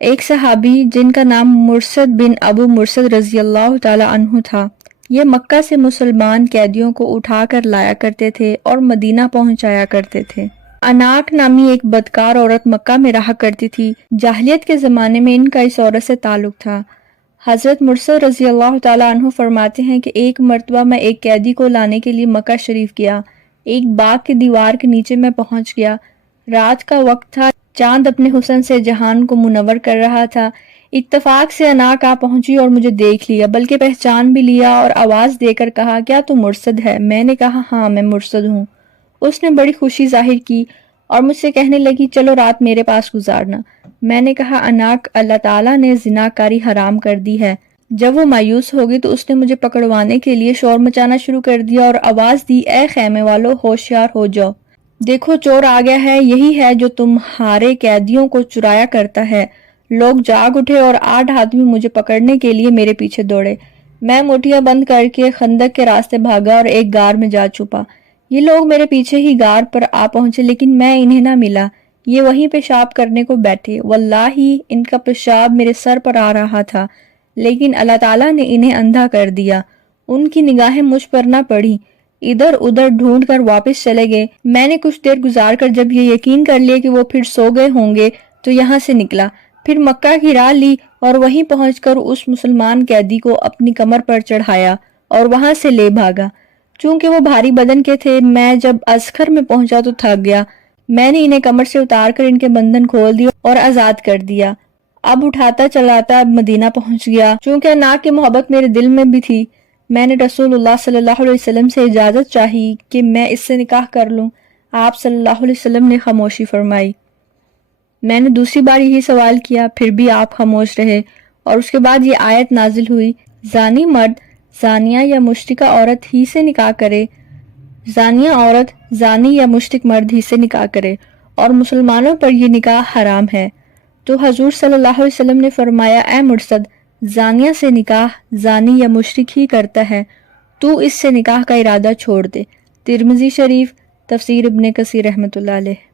ایک صحابی جن کا نام مرثد بن ابو مرثد رضی اللہ تعالی عنہ تھا، یہ مکہ سے مسلمان قیدیوں کو اٹھا کر لایا کرتے تھے اور مدینہ پہنچایا کرتے تھے۔ اناک نامی ایک بدکار عورت مکہ میں رہا کرتی تھی۔ جاہلیت کے زمانے میں ان کا اس عورت سے تعلق تھا۔ حضرت مرثد رضی اللہ تعالی عنہ فرماتے ہیں کہ ایک مرتبہ میں ایک قیدی کو لانے کے لیے مکہ شریف گیا۔ ایک باغ کی دیوار کے نیچے میں پہنچ گیا۔ رات کا وقت تھا، چاند اپنے حسن سے جہان کو منور کر رہا تھا۔ اتفاق سے اناک آ پہنچی اور مجھے دیکھ لیا، بلکہ پہچان بھی لیا اور آواز دے کر کہا، کیا تو مرثد ہے؟ میں نے کہا، ہاں میں مرثد ہوں۔ اس نے بڑی خوشی ظاہر کی اور مجھ سے کہنے لگی، چلو رات میرے پاس گزارنا۔ میں نے کہا، اناک، اللہ تعالیٰ نے زنا کاری حرام کر دی ہے۔ جب وہ مایوس ہو گئی تو اس نے مجھے پکڑوانے کے لیے شور مچانا شروع کر دیا اور آواز دی، اے خیمے والو، ہوشیار ہو جاؤ، دیکھو چور آ گیا ہے، یہی ہے جو تمہارے قیدیوں کو چرایا کرتا ہے۔ لوگ جاگ اٹھے اور 8 آدمی مجھے پکڑنے کے لیے میرے پیچھے دوڑے۔ میں مٹھیاں بند کر کے خندق کے راستے بھاگا اور ایک غار میں جا چھپا۔ یہ لوگ میرے پیچھے ہی غار پر آ پہنچے، لیکن میں انہیں نہ ملا۔ یہ وہیں پیشاب کرنے کو بیٹھے۔ واللہ ان کا پیشاب میرے سر پر آ رہا تھا، لیکن اللہ تعالیٰ نے انہیں اندھا کر دیا۔ ان کی نگاہیں مجھ پر نہ پڑی، ادھر ادھر ڈھونڈ کر واپس چلے گئے۔ میں نے کچھ دیر گزار کر جب یہ یقین کر لیا کہ وہ پھر سو گئے ہوں گے تو یہاں سے نکلا، پھر مکہ کی راہ لی اور وہیں پہنچ کر اس مسلمان قیدی کو اپنی کمر پر چڑھایا اور وہاں سے لے بھاگا۔ چونکہ وہ بھاری بدن کے تھے، میں جب عسکر میں پہنچا تو تھک گیا۔ میں نے انہیں کمر سے اتار کر ان کے بندھن کھول دیے اور آزاد کر دیا۔ اب اٹھاتا چلاتا مدینہ پہنچ گیا۔ چونکہ اناک کی محبت میرے دل میں بھی تھی، میں نے رسول اللہ صلی اللہ علیہ وسلم سے اجازت چاہی کہ میں اس سے نکاح کر لوں۔ آپ صلی اللہ علیہ وسلم نے خاموشی فرمائی۔ میں نے دوسری بار یہی سوال کیا، پھر بھی آپ خاموش رہے، اور اس کے بعد یہ آیت نازل ہوئی، زانی مرد زانیہ یا مشرکہ عورت ہی سے نکاح کرے، زانیہ عورت زانی یا مشرک مرد ہی سے نکاح کرے، اور مسلمانوں پر یہ نکاح حرام ہے۔ تو حضور صلی اللہ علیہ وسلم نے فرمایا، اے مرثد، زانیہ سے نکاح زانی یا مشرک ہی کرتا ہے، تو اس سے نکاح کا ارادہ چھوڑ دے۔ ترمذی شریف، تفسیر ابن کثیر رحمۃ اللہ علیہ۔